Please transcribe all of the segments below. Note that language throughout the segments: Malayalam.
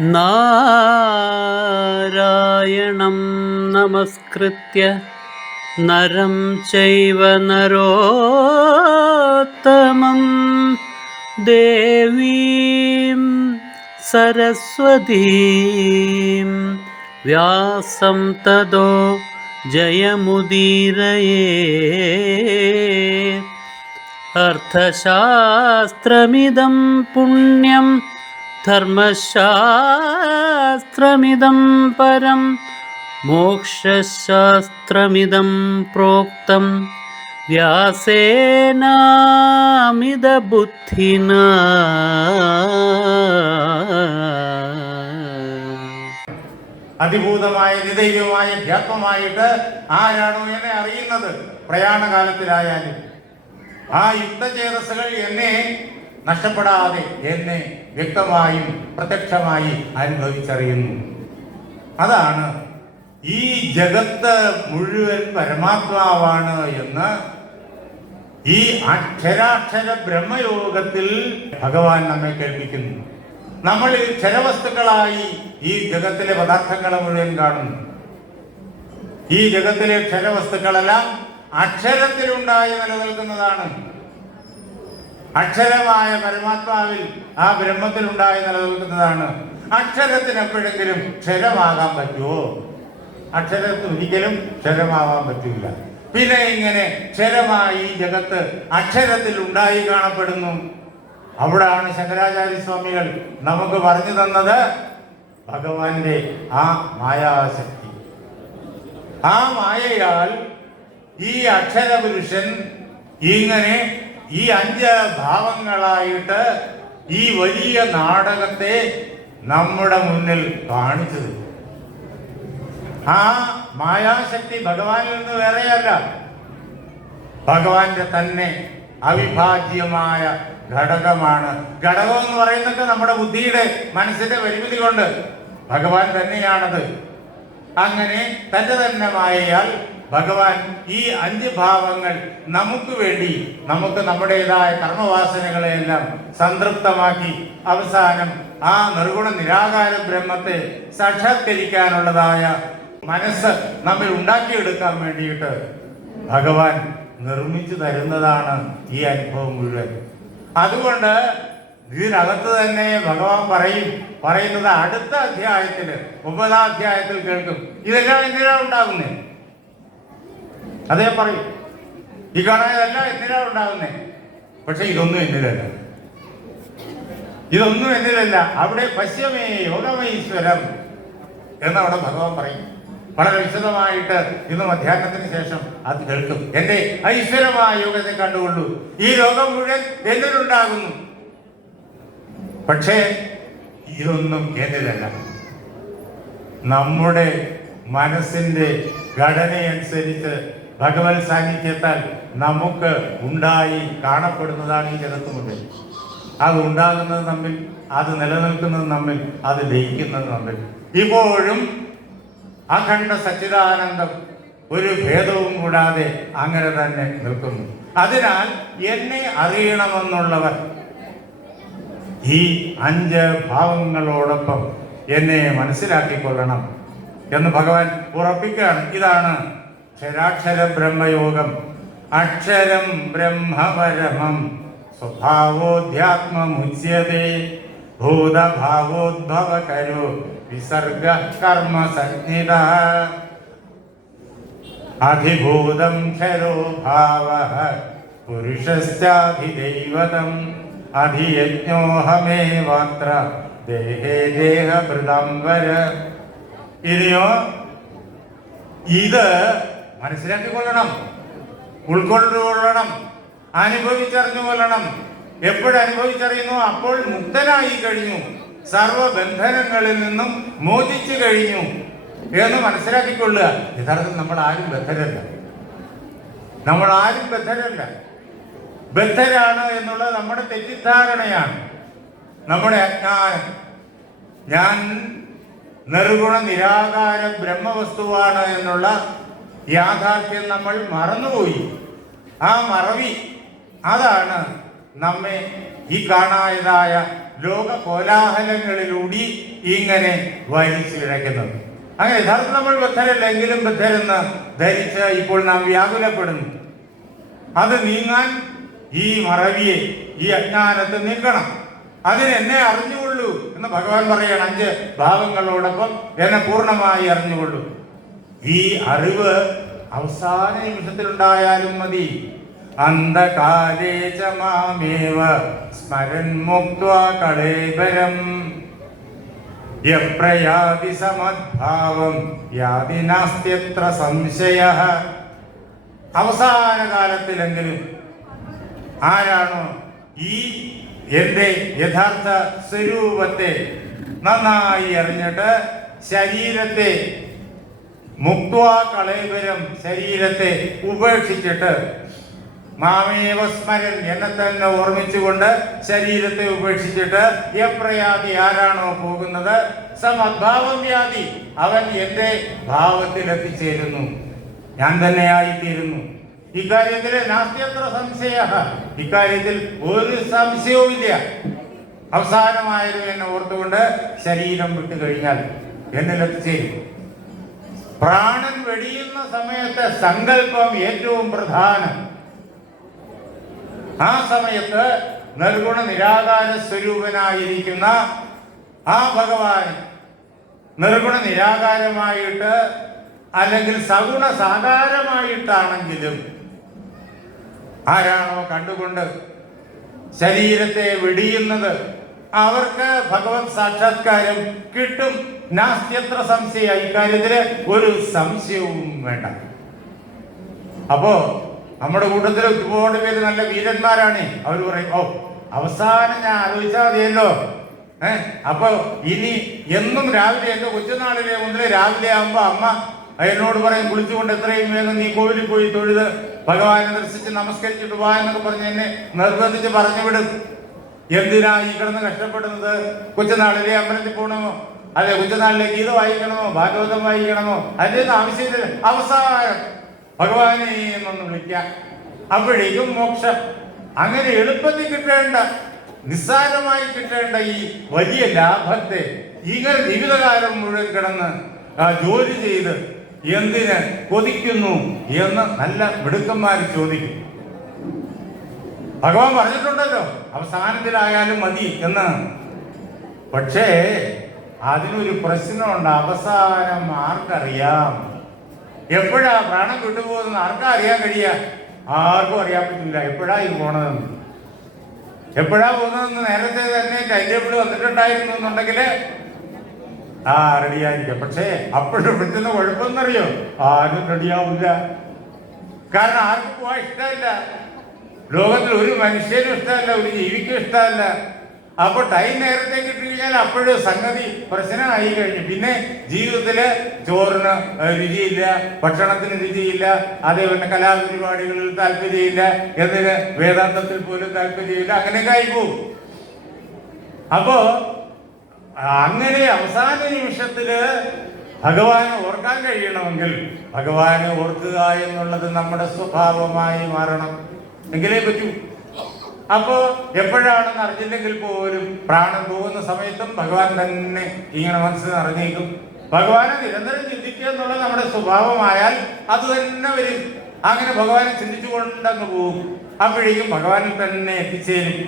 നാരായണം നമസ്കൃത്യ നരം ചൈവ നരോത്തമം ദേവീം സരസ്വതീം വ്യാസം തതോ ജയമുദീരയേ. അർത്ഥശാസ്ത്രമിദം പുണ്യം ധർമ്മശാസ്ത്രമിദം പരം മോക്ഷശാസ്ത്രമിദം പ്രോക്തം വ്യാസേനാമിതബുദ്ധിനാ. അതിഭൂതമായ നിദൈവമായ ധ്യാത്മമായിട്ട് ആരാണോ എന്നെ അറിയുന്നത്, പ്രയാണകാലത്തിലായാലും ആ യുക്തചേതസ്സുകൾ എന്നെ നഷ്ടപ്പെടാതെ എന്നെ വ്യക്തമായും പ്രത്യക്ഷമായി അനുഭവിച്ചറിയുന്നു. അതാണ് ഈ ജഗത്ത് മുഴുവൻ പരമാത്മാവാണ് എന്ന് ഈ അക്ഷരാക്ഷര ബ്രഹ്മയോഗത്തിൽ ഭഗവാൻ നമ്മെ കേൾപ്പിക്കുന്നു. നമ്മൾ ക്ഷരവസ്തുക്കളായി ഈ ജഗത്തിലെ പദാർത്ഥങ്ങളെ മുഴുവൻ കാണുന്നു. ഈ ജഗത്തിലെ ക്ഷരവസ്തുക്കളെല്ലാം അക്ഷരത്തിലുണ്ടായി നിലനിൽക്കുന്നതാണ്. അക്ഷരമായ പരമാത്മാവിൽ, ആ ബ്രഹ്മത്തിലുണ്ടായി നിലനിൽക്കുന്നതാണ്. അക്ഷരത്തിന് എപ്പോഴെങ്കിലും ക്ഷരമാകാൻ പറ്റുമോ? അക്ഷരത്തിന് ഒരിക്കലും ക്ഷരമാവാൻ പറ്റില്ല. പിന്നെ ഇങ്ങനെ ക്ഷരമായി ഈ ജഗത്ത് അക്ഷരത്തിൽ ഉണ്ടായി കാണപ്പെടുന്നു. അവിടാണ് ശങ്കരാചാര്യസ്വാമികൾ നമുക്ക് പറഞ്ഞു തന്നത് ഭഗവാന്റെ ആ മായാശക്തി. ആ മായയാൽ ഈ അക്ഷരപുരുഷൻ ഇങ്ങനെ ഈ 5 ഭാവങ്ങളായിട്ട് ഈ വലിയ നാടകത്തെ നമ്മുടെ മുന്നിൽ കാണിച്ചത്. ആ മായാശക്തി ഭഗവാനിൽ നിന്ന് വേറെയല്ല, ഭഗവാന്റെ തന്നെ അവിഭാജ്യമായ ഘടകമാണ്. ഘടകം എന്ന് പറയുന്നത് നമ്മുടെ ബുദ്ധിയുടെ, മനസ്സിന്റെ പരിമിതി കൊണ്ട് ഭഗവാൻ തന്നെയാണത്. അങ്ങനെ തന്റെ തന്നെ മായയാൽ ഭഗവാൻ ഈ 5 ഭാവങ്ങൾ നമുക്ക് വേണ്ടി, നമുക്ക് നമ്മുടേതായ കർമ്മവാസനകളെയെല്ലാം സംതൃപ്തമാക്കി അവസാനം ആ നിർഗുണ നിരാകാര ബ്രഹ്മത്തെ സാക്ഷാത്കരിക്കാനുള്ളതായ മനസ്സ് നമ്മിൽ ഉണ്ടാക്കിയെടുക്കാൻ വേണ്ടിയിട്ട് ഭഗവാൻ നിർമ്മിച്ചു തരുന്നതാണ് ഈ അനുഭവം മുഴുവൻ. അതുകൊണ്ട് ഇതിനകത്ത് തന്നെ ഭഗവാൻ പറയുന്നത് അടുത്ത അധ്യായത്തില് 9-ാം അധ്യായത്തിൽ കേൾക്കും. ഇതെല്ലാം എന്തിനാണ് ഉണ്ടാകുന്നേ? അതേ പറയും. ഈ കാണാനെല്ലാം എന്തിനാണ് ഉണ്ടാകുന്നേ? പക്ഷെ ഇതൊന്നും എന്നിലല്ല, ഇതൊന്നും എന്നിലല്ല. അവിടെ പശ്യമേ യോഗമൈശ്വരം എന്നവിടെ ഭഗവാൻ പറയും. വളരെ വിശദമായിട്ട് ഇന്ന് മധ്യാഹ്നത്തിന് ശേഷം അത് കേൾക്കും. എന്റെ ഐശ്വരമായ യോഗത്തെ കണ്ടുകൊള്ളൂ. ഈ ലോകം മുഴുവൻ എന്നിലുണ്ടാകുന്നു, പക്ഷേ ഇതൊന്നും എന്നിലല്ല. നമ്മുടെ മനസ്സിന്റെ ഘടനയനുസരിച്ച് ഭഗവത് സാന്നിധ്യത്താൽ നമുക്ക് ഉണ്ടായി കാണപ്പെടുന്നതാണ് ഈ ജഗത്ത് മുഴുവൻ. അത് ഉണ്ടാകുന്നത് നമ്മിൽ, അത് നിലനിൽക്കുന്നത് നമ്മിൽ, അത് ലയിക്കുന്നത് നമ്മിൽ. ഇപ്പോഴും അഖണ്ഡ സച്ചിദാനന്ദം ഒരു ഭേദവും കൂടാതെ അങ്ങനെ തന്നെ നിൽക്കുന്നു. അതിനാൽ എന്നെ അറിയണമെന്നുള്ളവർ ഈ 5 ഭാവങ്ങളോടൊപ്പം എന്നെ മനസ്സിലാക്കിക്കൊള്ളണം എന്ന് ഭഗവാൻ ഉറപ്പിക്കുകയാണ്. ഇതാണ് അക്ഷരാക്ഷര ബ്രഹ്മയോഗം. അക്ഷരം ബ്രഹ്മപരമം സ്വഭാവോധ്യാത്മമുച്യതേ ഭൂതഭാവോദ്ഭവകരോ വിസർഗ കർമ്മ സംഹിത അധിഭൂതം ക്ഷരോ ഭാവഃ പുരുഷശ്ചാധിദൈവതം അധിയജ്ഞോഹമേവാത്ര ദേഹേ ദേഹഭൃതംവര. ഇനിയോ ഇത് മനസ്സിലാക്കിക്കൊള്ളണം, ഉൾക്കൊണ്ടുകൊള്ളണം, അനുഭവിച്ചറിഞ്ഞുകൊള്ളണം. എപ്പോഴനുഭവിച്ചറിയുന്നു? അപ്പോൾ മുക്തനായി കഴിഞ്ഞു, സർവബന്ധനങ്ങളിൽ നിന്നും മോചിച്ചു കഴിഞ്ഞു എന്ന് മനസ്സിലാക്കിക്കൊള്ളുക. യഥാർത്ഥത്തിൽ നമ്മൾ ആരും ബദ്ധരല്ല, നമ്മൾ ആരും ബദ്ധരല്ല. ബദ്ധരാണ് എന്നുള്ളത് നമ്മുടെ തെറ്റിദ്ധാരണയാണ്, നമ്മുടെ അജ്ഞാനം. ഞാൻ നിർഗുണ നിരാകാര ബ്രഹ്മവസ്തുവാണ് എന്നുള്ള യാഥാർത്ഥ്യം നമ്മൾ മറന്നുപോയി. ആ മറവി അതാണ് നമ്മെ ഈ കാണായതായ ലോക കോലാഹലങ്ങളിലൂടെ ഇങ്ങനെ വലിച്ചിഴക്കുന്നത്. അങ്ങനെ യഥാർത്ഥം നമ്മൾ ബദ്ധരല്ല, എങ്കിലും ബദ്ധരെന്ന് ധരിച്ച് ഇപ്പോൾ നാം വ്യാകുലപ്പെടുന്നു. അത് നീങ്ങാൻ ഈ മറവിയെ, ഈ അജ്ഞാനത്തെ നീക്കണം. അതിനെന്നെ അറിഞ്ഞുകൊള്ളൂ എന്ന് ഭഗവാൻ പറയണം. 5 ഭാവങ്ങളോടൊപ്പം എന്നെ പൂർണ്ണമായി അറിഞ്ഞുകൊള്ളൂ. ഈ അറിവ് അവസാന നിമിഷത്തിലുണ്ടായാലും മതി. അന്ധകാലേ ച മാമേവ സ്മരൻ മുക്ത്വാ കളേബരം യപ്രയാതി സമദ്ഭാവം യാതി നാസ്ത്യത്ര സംശയഃ. അവസാന കാലത്തിലെങ്കിലും ആരാണോ ഈ എൻ്റെ യഥാർത്ഥ സ്വരൂപത്തെ നന്നായി അറിഞ്ഞിട്ട് ശരീരത്തെ മുക്ത്വാ കളേബരം, ശരീരത്തെ ഉപേക്ഷിച്ചിട്ട്, മാമേവ സ്മരൻ, എന്നെ തന്നെ ഓർമ്മിച്ചുകൊണ്ട് ശരീരത്തെ ഉപേക്ഷിച്ചിട്ട്, യപ്രയാതി, ആരാണോ പോകുന്നത്, സമദ്ഭാവം വ്യാധി, അവൻ എൻ്റെ ഭാവത്തിൽ എത്തിച്ചേരുന്നു, ഞാൻ തന്നെയായിത്തീരുന്നു. ഇക്കാര്യത്തിൽ നാസ്ത്യത്ര സംശയ, ഇക്കാര്യത്തിൽ ഒരു സംശയവുമില്ല. അവസാനമായാലും എന്നെ ഓർത്തുകൊണ്ട് ശരീരം വിട്ടു കഴിഞ്ഞാൽ എന്നിൽ എത്തിച്ചേരും. പ്രാണൻ വെടിയുന്ന സമയത്ത് സങ്കല്പം ഏറ്റവും പ്രധാനം. ആ സമയത്ത് നിർഗുണ നിരാകാര സ്വരൂപനായിരിക്കുന്ന ആ ഭഗവാൻ നിർഗുണ നിരാകാരമായിട്ട് അല്ലെങ്കിൽ സഗുണ സാകാരമായിട്ടാണെങ്കിലും ആരാണോ കണ്ടുകൊണ്ട് ശരീരത്തെ വെടിയുന്നത് അവർക്ക് ഭഗവത് സാക്ഷാത്കാരം കിട്ടും. നാസ്ത്യത്ര സംശയ, ഇക്കാര്യത്തില് ഒരു സംശയവും വേണ്ട. അപ്പോ നമ്മുടെ കൂട്ടത്തിൽ ഒരുപാട് പേര് നല്ല വീരന്മാരാണ്. അവർ പറയും, ഓ അവസാനം ഞാൻ ആലോചിച്ചാൽ മതിയല്ലോ. അപ്പൊ ഇനി എന്നും രാവിലെ, എന്റെ കൊച്ചുനാളിലെ മുതലേ രാവിലെ ആകുമ്പോ അമ്മ എന്നോട് പറയും, കുളിച്ചുകൊണ്ട് എത്രയും വേഗം നീ കോവിലിൽ പോയി തൊഴുത് ഭഗവാനെ ദർശിച്ച് നമസ്കരിച്ചിട്ട് വാ എന്നൊക്കെ പറഞ്ഞ് എന്നെ നിർബന്ധിച്ച് പറഞ്ഞു വിടും. എന്തിനാ ഈ കിടന്ന് കഷ്ടപ്പെടുന്നത്? കൊച്ചുനാളിലെ അമ്പലത്തിൽ പോകണമോ, അല്ലെ കൊച്ചുനാളിലെ ഗീത വായിക്കണമോ, ഭാഗവതം വായിക്കണമോ? അതിന്റെ ആവശ്യമില്ല. അവസാനം ഭഗവാനെ എന്നൊന്ന് വിളിക്കാം, അപ്പോഴേക്കും മോക്ഷം. അങ്ങനെ എളുപ്പത്തിൽ കിട്ടേണ്ട, നിസ്സാരമായി കിട്ടേണ്ട ഈ വലിയ ലാഭത്തെ ഇങ്ങനെ ജീവിതകാലം മുഴുവൻ കിടന്ന് ജോലി ചെയ്ത് എന്തിന് കൊതിക്കുന്നു എന്ന് നല്ല മിടുക്കന്മാർ ചോദിക്കും. ഭഗവാൻ പറഞ്ഞിട്ടുണ്ടല്ലോ അവസാനത്തിലായാലും മതി എന്ന്. പക്ഷേ അതിനൊരു പ്രശ്നമുണ്ട്. അവസാനം ആർക്കറിയാം? എപ്പോഴാ പ്രാണം വിട്ടുപോകുന്നത് ആർക്കാ അറിയാൻ കഴിയുക? ആർക്കും അറിയാൻ പറ്റില്ല എപ്പോഴാ ഇത് പോണതെന്ന്. എപ്പോഴാ പോകുന്നതെന്ന് നേരത്തെ തന്നെ ടൈം ടേബിൾ വന്നിട്ടുണ്ടായിരുന്നു എന്നുണ്ടെങ്കിൽ റെഡിയായിരിക്കും. പക്ഷേ അപ്പോഴും പറ്റുന്ന കുഴപ്പമെന്നറിയോ? ആരും റെഡിയാവില്ല. കാരണം ആർക്കും പോകാൻ ഇഷ്ടമല്ല. ലോകത്തിൽ ഒരു മനുഷ്യനും ഇഷ്ടമല്ല, ഒരു ജീവിക്കും ഇഷ്ടമല്ല. അപ്പൊ ടൈം നേരത്തെ കിട്ടിക്കഴിഞ്ഞാൽ അപ്പോഴും സംഗതി പ്രശ്നമായി കഴിഞ്ഞു. പിന്നെ ജീവിതത്തില് ചോറിന് രുചിയില്ല, ഭക്ഷണത്തിന് രുചിയില്ല, അതേപോലെ കലാപരിപാടികളിൽ താല്പര്യമില്ല, എന്തിന് വേദാന്തത്തിൽ പോലും താല്പര്യമില്ല, അങ്ങനെയൊക്കെ ആയിപ്പോവും. അപ്പോ അങ്ങനെ അവസാന നിമിഷത്തില് ഭഗവാനെ ഓർക്കാൻ കഴിയണമെങ്കിൽ ഭഗവാനെ ഓർക്കുക എന്നുള്ളത് നമ്മുടെ സ്വഭാവമായി മാറണം, എങ്കിലേ പറ്റൂ. അപ്പോ എപ്പോഴാണെന്ന് അറിഞ്ഞില്ലെങ്കിൽ പോലും പ്രാണൻ പോകുന്ന സമയത്തും ഭഗവാൻ തന്നെ ഇങ്ങനെ മനസ്സിൽ നിറഞ്ഞേക്കും. ഭഗവാനെ നിരന്തരം ചിന്തിക്കുക എന്നുള്ളത് നമ്മുടെ സ്വഭാവമായാൽ അത് തന്നെ വരും. അങ്ങനെ ഭഗവാനെ ചിന്തിച്ചുകൊണ്ടങ്ങ് പോകും. അപ്പോഴേക്കും ഭഗവാനിൽ തന്നെ എത്തിച്ചേരും.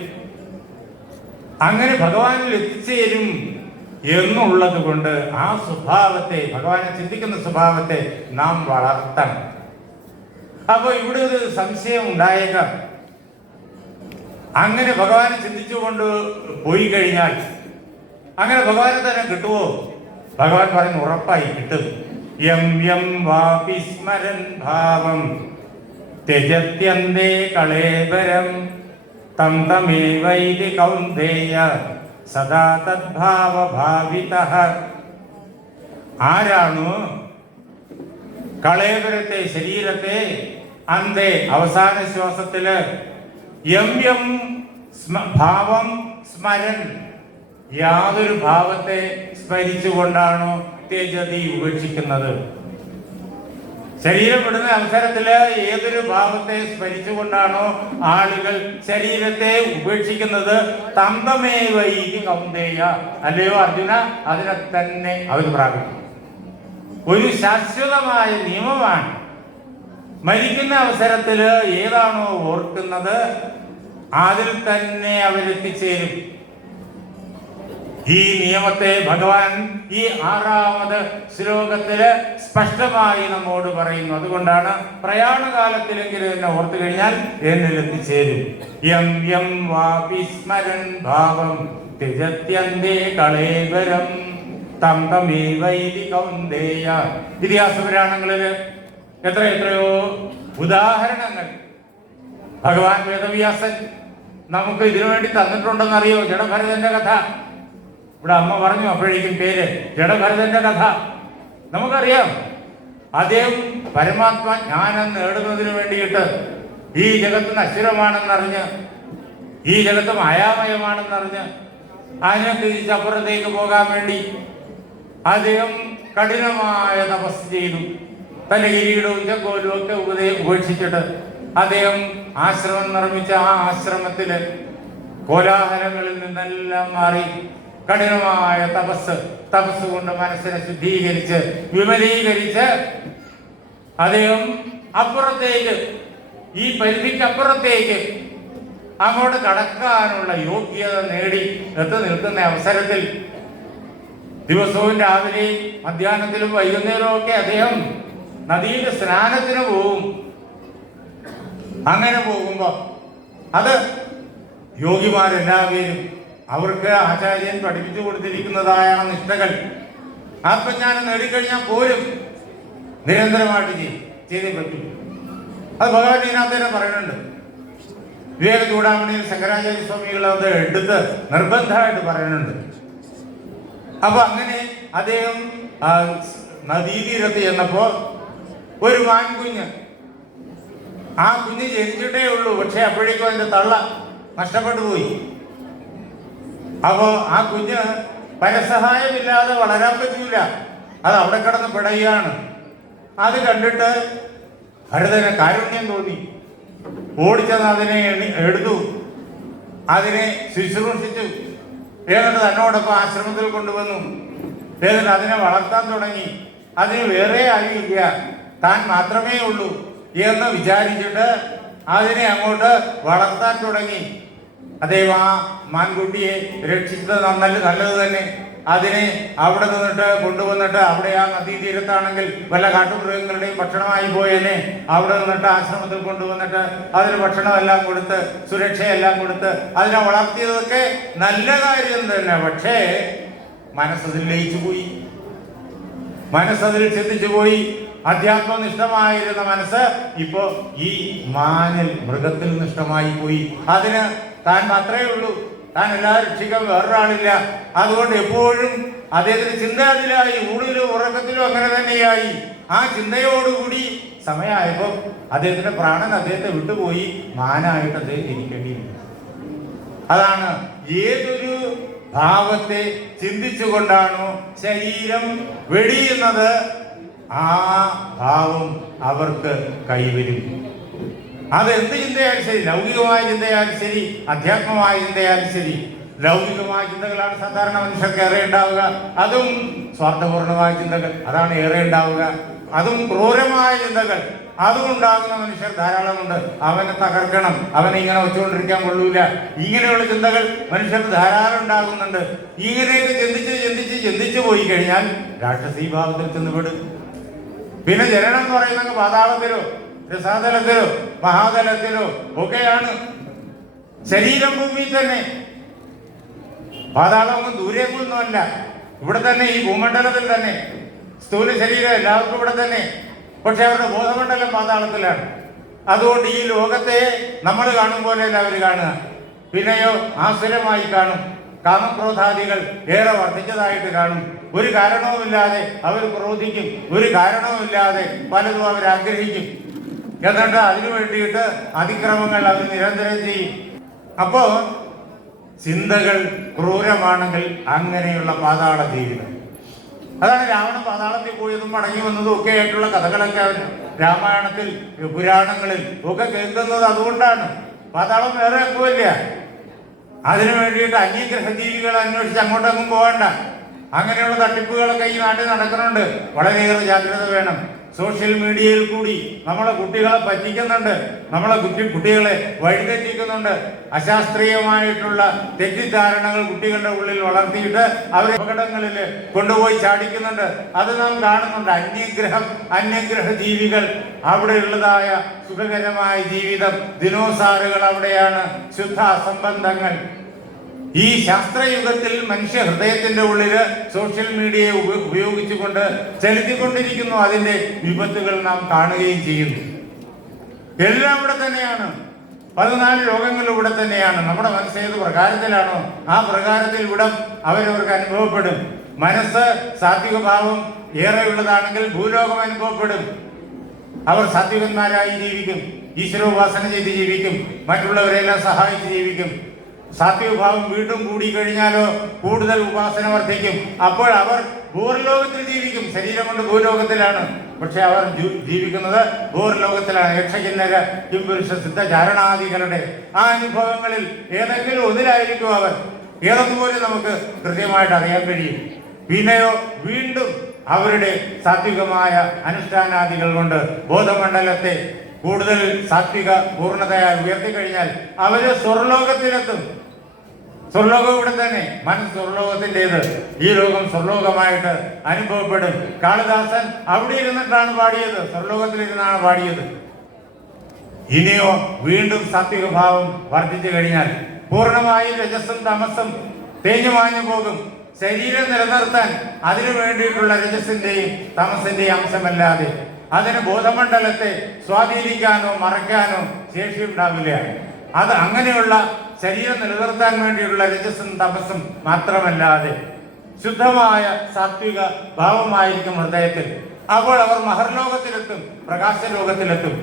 അങ്ങനെ ഭഗവാനിൽ എത്തിച്ചേരും എന്നുള്ളത് കൊണ്ട് ആ സ്വഭാവത്തെ, ഭഗവാനെ ചിന്തിക്കുന്ന സ്വഭാവത്തെ നാം വളർത്തണം. അപ്പൊ ഇവിടെ ഒരു സംശയം ഉണ്ടായേക്കാം. അങ്ങനെ ഭഗവാനെ ചിന്തിച്ചുകൊണ്ട് പോയി കഴിഞ്ഞാൽ അങ്ങനെ ഭഗവാനെ തന്നെ കിട്ടുമോ? ഭഗവാൻ പറയുന്നു, ഉറപ്പായി കിട്ടും. യം യം വാപി സ്മരൻ ഭാവം ത്യജത്യന്തേ കളേബരം തം തമേവൈതി കൗന്ദേയ സദാ തദ്ഭാവഭാവിതഃ. ആരാണോ കളേബരത്തെ, ശരീരത്തെ അന്തേ, അവസാന ശ്വാസത്തില് യം യം ഭാവം സ്മരൻ, യാതൊരു ഭാവത്തെ സ്മരിച്ചുകൊണ്ടാണോ ത്യജതി, ഉപേക്ഷിക്കുന്നത്. ശരീരം വിടുന്ന അവസരത്തില് ഏതൊരു ഭാവത്തെ സ്മരിച്ചുകൊണ്ടാണോ ആളുകൾ ശരീരത്തെ ഉപേക്ഷിക്കുന്നത്, തന്തമേവ ഇതി കൗന്ദേയ, അല്ലയോ അർജുന, അതിനെ തന്നെ അവർ പ്രാപിക്കും. ഒരു ശാശ്വതമായ നിയമമാണ്. മരിക്കുന്ന അവസരത്തില് ഏതാണോ ഓർക്കുന്നത് അതിൽ തന്നെ അവരെത്തിച്ചേരും. ഈ നിയമത്തെ ഭഗവാൻ ഈ 6ാമത് ശ്ലോകത്തില് സ്പഷ്ടമായി നമ്മോട് പറയുന്നു. അതുകൊണ്ടാണ് പ്രയാണകാലത്തിലെങ്കിലും എന്നെ ഓർത്തു കഴിഞ്ഞാൽ എന്നിൽ എത്തിച്ചേരും. യം യം വാപി സ്മരൻ ഭാവം ത്യജത്യന്തേ കളേബരം തം തമേവൈതി കൗന്ദേയ. ഇതിഹാസ പുരാണങ്ങളില് എത്രയോ ഉദാഹരണങ്ങൾ ഭഗവാൻ വേദവ്യാസൻ നമുക്ക് ഇതിനു വേണ്ടി തന്നിട്ടുണ്ടെന്നറിയോ? ജഡഭരതന്റെ കഥ ഇവിടെ അമ്മ പറഞ്ഞു, അപ്പോഴേക്കും പേര് ജഡഭരതന്റെ കഥ നമുക്കറിയാം. അദ്ദേഹം പരമാത്മ ജ്ഞാനം നേടുന്നതിന് വേണ്ടിയിട്ട് ഈ ജഗത്ത് നശ്വരമാണെന്നറിഞ്ഞ്, ഈ ജഗത്ത് മായാമയമാണെന്നറിഞ്ഞ് അതിനെ തിരിച്ചപ്പുറത്തേക്ക് പോകാൻ വേണ്ടി അദ്ദേഹം കഠിനമായ തപസ് ചെയ്തു. തന്റെ കിരീടവും ചെങ്കോലും ഒക്കെ ഉപേക്ഷിച്ചിട്ട് അദ്ദേഹം ആശ്രമം നിർമ്മിച്ച ആ ആശ്രമത്തില് കോലാഹലങ്ങളിൽ നിന്നെല്ലാം മാറി കഠിനമായ തപസ് കൊണ്ട് മനസ്സിനെ ശുദ്ധീകരിച്ച് വിമലീകരിച്ച് അദ്ദേഹം അപ്പുറത്തേക്ക്, ഈ പരിധിക്കപ്പുറത്തേക്ക് അങ്ങോട്ട് കടക്കാനുള്ള യോഗ്യത നേടി എത്തി നിൽക്കുന്ന അവസരത്തിൽ ദിവസവും രാവിലെയും മധ്യാഹ്നത്തിലും വൈകുന്നേരവും ഒക്കെ അദ്ദേഹം നദിയുടെ സ്നാനത്തിന് പോകും. അങ്ങനെ പോകുമ്പോ അത് യോഗിമാരെല്ലാവരും അവർക്ക് ആചാര്യൻ പഠിപ്പിച്ചു കൊടുത്തിരിക്കുന്നതായ നിഷ്ഠകൾ ആത്മജ്ഞാനം നേടിക്കഴിഞ്ഞാൽ പോലും നിരന്തരമായിട്ട് ചെയ്തേ പറ്റും. അത് ഭഗവാൻ ഇതിനകത്ത് തന്നെ പറയുന്നുണ്ട്. വിവേക ചൂടാമണിയിൽ ശങ്കരാചാര്യ സ്വാമികൾ അത് എടുത്ത് നിർബന്ധമായിട്ട് പറയുന്നുണ്ട്. അപ്പൊ അങ്ങനെ അദ്ദേഹം നദീതീരത്ത് ചെന്നപ്പോ ഒരു മാൻകുഞ്ഞ്, ആ കുഞ്ഞ് ജനിച്ചിട്ടേ ഉള്ളൂ, പക്ഷെ അപ്പോഴേക്കും അതിന്റെ തള്ള നഷ്ടപ്പെട്ടു പോയി. അപ്പോ ആ കുഞ്ഞ് പരസഹായമില്ലാതെ വളരാൻ പറ്റൂല, അത് അവിടെ കിടന്ന് പിടയാണ്. അത് കണ്ടിട്ട് ഭരതന് കാരുണ്യം തോന്നി. ഓടിച്ചത് അതിനെ എടുത്തു, അതിനെ ശുശ്രൂഷിച്ചു. എന്നിട്ട് തന്നോടൊപ്പം ആശ്രമത്തിൽ കൊണ്ടുവന്നു. എന്നിട്ട് അതിനെ വളർത്താൻ തുടങ്ങി. അതിന് വേറെ ആരുമില്ല, താൻ മാത്രമേ ഉള്ളൂ എന്ന് വിചാരിച്ചിട്ട് അതിനെ അങ്ങോട്ട് വളർത്താൻ തുടങ്ങി. അദ്ദേഹം ആ മാൻകുട്ടിയെ രക്ഷിച്ചത് നല്ലത് തന്നെ. അതിനെ അവിടെ നിന്നിട്ട് കൊണ്ടുവന്നിട്ട്, അവിടെ ആ നദീതീരത്താണെങ്കിൽ വല്ല കാട്ടുമൃഗങ്ങളുടെയും ഭക്ഷണമായി പോയതിനെ അവിടെ നിന്നിട്ട് ആശ്രമത്തിൽ കൊണ്ടുവന്നിട്ട് അതിന് ഭക്ഷണമെല്ലാം കൊടുത്ത് സുരക്ഷയെല്ലാം കൊടുത്ത് അതിനെ വളർത്തിയതൊക്കെ നല്ല കാര്യം തന്നെ. പക്ഷേ മനസ്സതിൽ ലയിച്ചു പോയി, മനസ്സതിൽ ചിന്തിച്ചു പോയി. അധ്യാത്മനിഷ്ഠമായിരുന്ന മനസ്സ് ഇപ്പോ ഈ മാനിൽ, മൃഗത്തിൽ നിഷ്ഠമായി പോയി. അതിന് താൻ മാത്രമേ ഉള്ളൂ, താൻ എല്ലാവരും രക്ഷിക്കാൻ വേറൊരാളില്ല. അതുകൊണ്ട് എപ്പോഴും അദ്ദേഹത്തിന് ചിന്ത അതിലായി, ഊണിലും ഉറക്കത്തിലും അങ്ങനെ തന്നെയായി. ആ ചിന്തയോടുകൂടി സമയമായപ്പോൾ അദ്ദേഹത്തിന്റെ പ്രാണൻ അദ്ദേഹത്തെ വിട്ടുപോയി, മാനായിട്ട് അദ്ദേഹം ഇരിക്കേണ്ടി വന്നു. അതാണ് ഏതൊരു ഭാവത്തെ ചിന്തിച്ചുകൊണ്ടാണോ ശരീരം വെടിയുന്നത്, ആ ഭാവം അവർക്ക് കൈവരും. അത് എന്ത് ചിന്തയാലും ശരി, ലൗകികമായ ചിന്തയാലും ശരി, അധ്യാത്മമായ ചിന്തയാലും ശരി. ലൗകികമായ ചിന്തകളാണ് സാധാരണ മനുഷ്യർക്ക് ഏറെ ഉണ്ടാവുക. അതും സ്വാർത്ഥപൂർണമായ ചിന്തകൾ, അതാണ് ഏറെ ഉണ്ടാവുക. അതും ക്രൂരമായ ചിന്തകൾ, അതും ഉണ്ടാകുന്ന മനുഷ്യർ ധാരാളമുണ്ട്. അവനെ തകർക്കണം, അവനെ ഇങ്ങനെ വെച്ചുകൊണ്ടിരിക്കാൻ കൊള്ളൂല, ഇങ്ങനെയുള്ള ചിന്തകൾ മനുഷ്യർക്ക് ധാരാളം ഉണ്ടാകുന്നുണ്ട്. ഇങ്ങനെയൊക്കെ ചിന്തിച്ച് പോയി കഴിഞ്ഞാൽ രാക്ഷസീ ഭാവത്തിൽ ചെന്നുപെടും. പിന്നെ ജനനം എന്ന് പറയുന്നത് പാതാളത്തിലോ രസാതലത്തിലോ മഹാതലത്തിലോ ഒക്കെയാണ്. ശരീരം ഭൂമിയിൽ തന്നെ, പാതാളമൊന്നും ദൂരേക്കൊന്നുമല്ല, ഇവിടെ തന്നെ, ഈ ഭൂമണ്ഡലത്തിൽ തന്നെ. സ്ഥൂല ശരീരം എല്ലാവർക്കും ഇവിടെ തന്നെ, പക്ഷെ അവരുടെ ബോധമണ്ഡലം പാതാളത്തിലാണ്. അതുകൊണ്ട് ഈ ലോകത്തെ നമ്മൾ കാണും പോലെയല്ല അവർ കാണുക. പിന്നെയോ ആസുരമായി കാണും. കാമക്രോധാദികൾ ഏറെ വർദ്ധിച്ചതായിട്ട് കാണും. ഒരു കാരണവുമില്ലാതെ അവർ ക്രോധിക്കും, ഒരു കാരണവുമില്ലാതെ പലതും അവർ ആഗ്രഹിക്കും. എന്നിട്ട് അതിനു വേണ്ടിയിട്ട് അതിക്രമങ്ങൾ അവർ നിരന്തരം ചെയ്യും. അപ്പോ ചിന്തകൾ ക്രൂരമാണെങ്കിൽ അങ്ങനെയുള്ള പാതാള ജീവിതം. അതാണ് രാവണൻ പാതാളത്തിൽ പോയതും മടങ്ങി വന്നതും ഒക്കെ ആയിട്ടുള്ള കഥകളൊക്കെ അവർ രാമായണത്തിൽ പുരാണങ്ങളിൽ ഒക്കെ കേൾക്കുന്നത് അതുകൊണ്ടാണ്. പാതാളം വേറെ പോവില്ല. അതിനു വേണ്ടിയിട്ട് അന്യഗ്രഹ ജീവികളെ അന്വേഷിച്ച് അങ്ങോട്ടങ്ങും പോകണ്ട. അങ്ങനെയുള്ള തട്ടിപ്പുകളൊക്കെ ഈ നാട്ടിൽ നടക്കുന്നുണ്ട്. വളരെയേറെ ജാഗ്രത വേണം. സോഷ്യൽ മീഡിയയിൽ കൂടി നമ്മളെ കുട്ടികളെ പറ്റിക്കുന്നുണ്ട്, നമ്മളെ കുട്ടികളെ വഴിതെറ്റിക്കുന്നുണ്ട്. അശാസ്ത്രീയമായിട്ടുള്ള തെറ്റിദ്ധാരണകൾ കുട്ടികളുടെ ഉള്ളിൽ വളർത്തിയിട്ട് അവരെ അപകടങ്ങളിൽ കൊണ്ടുപോയി ചാടിക്കുന്നുണ്ട്. അത് നാം കാണുന്നുണ്ട്. അന്യഗ്രഹ ജീവികൾ അവിടെയുള്ളതായ സുഖകരമായ ജീവിതം, ദിനോസാറുകൾ അവിടെയാണ്, ശുദ്ധ അസംബന്ധങ്ങൾ. ഈ ശാസ്ത്രയുഗത്തിൽ മനുഷ്യ ഹൃദയത്തിന്റെ ഉള്ളില് സോഷ്യൽ മീഡിയയെ ഉപയോഗിച്ചുകൊണ്ട് ചെലുത്തിക്കൊണ്ടിരിക്കുന്നു. അതിന്റെ വിപത്തുകൾ നാം കാണുകയും ചെയ്യുന്നു. എല്ലാം ഇവിടെ തന്നെയാണ്. 14 ലോകങ്ങൾ ഇവിടെ തന്നെയാണ്. നമ്മുടെ മനസ്സ് ഏത് പ്രകാരത്തിലാണോ ആ പ്രകാരത്തിൽ ഇവിടെ അവരവർക്ക് അനുഭവപ്പെടും. മനസ്സ് സാത്വിക ഭാവം ഏറെയുള്ളതാണെങ്കിൽ ഭൂലോകം അനുഭവപ്പെടും. അവർ സാത്വികന്മാരായി ജീവിക്കും, ഈശ്വരോപാസന ചെയ്ത് ജീവിക്കും, മറ്റുള്ളവരെല്ലാം സഹായിച്ച് ജീവിക്കും. സാത്വിക ഭാവം വീണ്ടും കൂടി കഴിഞ്ഞാലോ കൂടുതൽ ഉപാസന വർദ്ധിക്കും. അപ്പോൾ അവർ ഭൂർലോകത്തിൽ ജീവിക്കും. ശരീരം കൊണ്ട് ഭൂലോകത്തിലാണ്, പക്ഷെ അവർ ജീവിക്കുന്നത് ഭൂർലോകത്തിലാണ്. യക്ഷകിന്നര കിംപുരുഷ സിദ്ധ ചാരണാദികളുടെ ആ അനുഭവങ്ങളിൽ ഏതെങ്കിലും ഒന്നിലായിരിക്കും അവർ. ഏതൊന്നുപോലും നമുക്ക് കൃത്യമായിട്ട് അറിയാൻ കഴിയും. പിന്നെയോ വീണ്ടും അവരുടെ സാത്വികമായ അനുഷ്ഠാനാദികൾ കൊണ്ട് ബോധമണ്ഡലത്തെ കൂടുതൽ സാത്വിക പൂർണ്ണതയായി ഉയർത്തിക്കഴിഞ്ഞാൽ അവര് സ്വർലോകത്തിലെത്തും. സ്വർലോകം ഇവിടെ തന്നെ. മനസ്സ് സ്വർലോകത്തിൻ്റെത്, ഈ ലോകം സ്വർലോകമായിട്ട് അനുഭവപ്പെടും. കാളിദാസൻ അവിടെ ഇരുന്നിട്ടാണ് പാടിയത്, സ്വർലോകത്തിലിരുന്നാണ് പാടിയത്. ഇനിയോ വീണ്ടും സാത്വിക ഭാവം വർദ്ധിച്ചു കഴിഞ്ഞാൽ പൂർണ്ണമായും രജസ്സും തമസ്സും തേഞ്ഞു മാഞ്ഞു പോകും. ശരീരം നിലനിർത്താൻ അതിനു വേണ്ടിയിട്ടുള്ള രജസ്സിന്റെയും തമസിന്റെയും അംശമല്ലാതെ അതിന് ബോധമണ്ഡലത്തെ സ്വാധീനിക്കാനോ മറയ്ക്കാനോ ശേഷിയുണ്ടാവില്ല. അത് അങ്ങനെയുള്ള ശരീരം നിലനിർത്താൻ വേണ്ടിയുള്ള രജസ്സും തപസ്സും മാത്രമല്ലാതെ ശുദ്ധമായ സാത്വിക ഭാവമായിരിക്കും ഹൃദയത്തിൽ. അപ്പോൾ അവർ മഹർലോകത്തിലെത്തും, പ്രകാശലോകത്തിലെത്തും.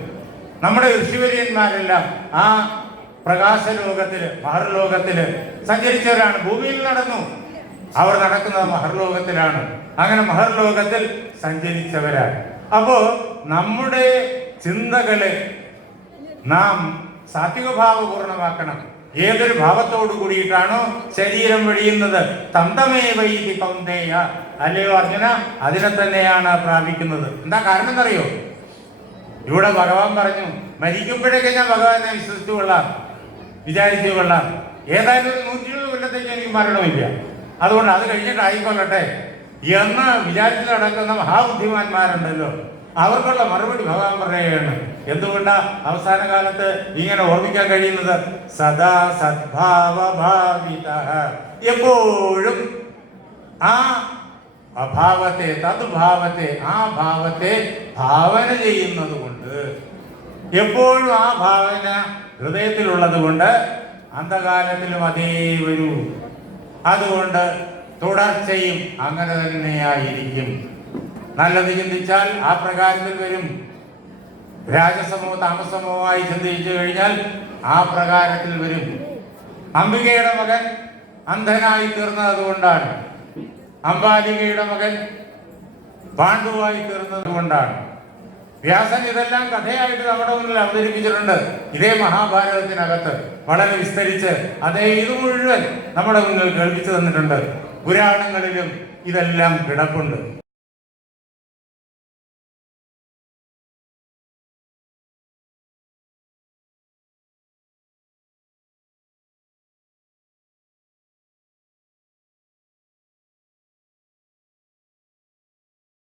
നമ്മുടെ ഋഷിവര്യന്മാരെല്ലാം ആ പ്രകാശലോകത്തില് മഹർലോകത്തില് സഞ്ചരിച്ചവരാണ്. ഭൂമിയിൽ നടന്നു, അവർ നടക്കുന്നത് മഹർലോകത്തിലാണ്. അങ്ങനെ മഹർലോകത്തിൽ സഞ്ചരിച്ചവരാണ്. അപ്പോ നമ്മുടെ ചിന്തകളെ നാം സാത്വിക ഭാവപൂർണമാക്കണം. ഏതൊരു ഭാവത്തോടു കൂടിയിട്ടാണോ ശരീരം വെടിയുന്നത്, തന്തമേവൈതി കൗന്ദേയ, അല്ലയോ അർജുന, അതിനെ തന്നെയാണ് പ്രാപിക്കുന്നത്. എന്താ കാരണം എന്നറിയോ? ഇവിടെ ഭഗവാൻ പറഞ്ഞു, മരിക്കുമ്പോഴേക്ക് ഞാൻ ഭഗവാനെ വിശ്വസിച്ചു കൊള്ളാം, വിചാരിച്ചു കൊള്ളാം. ഏതായാലും ഒരു 120 കൊല്ലത്തേക്ക് എനിക്ക് മരണമില്ല, അതുകൊണ്ട് അത് കഴിഞ്ഞിട്ട് ആയിക്കൊള്ളട്ടെ എന്ന് വിചാരിച്ചു നടക്കുന്ന മഹാബുദ്ധിമാന്മാരുണ്ടല്ലോ, അവർക്കുള്ള മറുപടി ഭഗവാൻ പറയുകയാണ്. എന്തുകൊണ്ടാ അവസാന കാലത്ത് ഇങ്ങനെ ഓർമ്മിക്കാൻ കഴിയുന്നത്? സദാ സദ്ഭാവഭാവിത, എപ്പോഴും ആ അഭാവത്തെ, തദ്ഭാവത്തെ, ആ ഭാവത്തെ ഭാവന ചെയ്യുന്നത് കൊണ്ട്, എപ്പോഴും ആ ഭാവന ഹൃദയത്തിലുള്ളത് കൊണ്ട് അന്ധകാലത്തിലും അതേ വരൂ. അതുകൊണ്ട് തുടർച്ചയും അങ്ങനെ തന്നെയായിരിക്കും. നല്ലത് ചിന്തിച്ചാൽ ആ പ്രകാരത്തിൽ വരും. രാജസമോ താമസമോ ആയി ചിന്തിച്ചു കഴിഞ്ഞാൽ ആ പ്രകാരത്തിൽ വരും. അംബികയുടെ മകൻ അന്ധനായി തീർന്നത് അതുകൊണ്ടാണ്. അംബാലികയുടെ മകൻ പാണ്ഡുവായി തീർന്നത് കൊണ്ടാണ്. വ്യാസൻ ഇതെല്ലാം കഥയായിട്ട് നമ്മുടെ മുന്നിൽ അവതരിപ്പിച്ചിട്ടുണ്ട്. ഇതേ മഹാഭാരതത്തിനകത്ത് വളരെ വിസ്തരിച്ച് അതേ ഇത് മുഴുവൻ നമ്മുടെ മുന്നിൽ കേൾപ്പിച്ചു തന്നിട്ടുണ്ട്. പുരാണങ്ങളിലും ഇതെല്ലാം കിടപ്പുണ്ട്.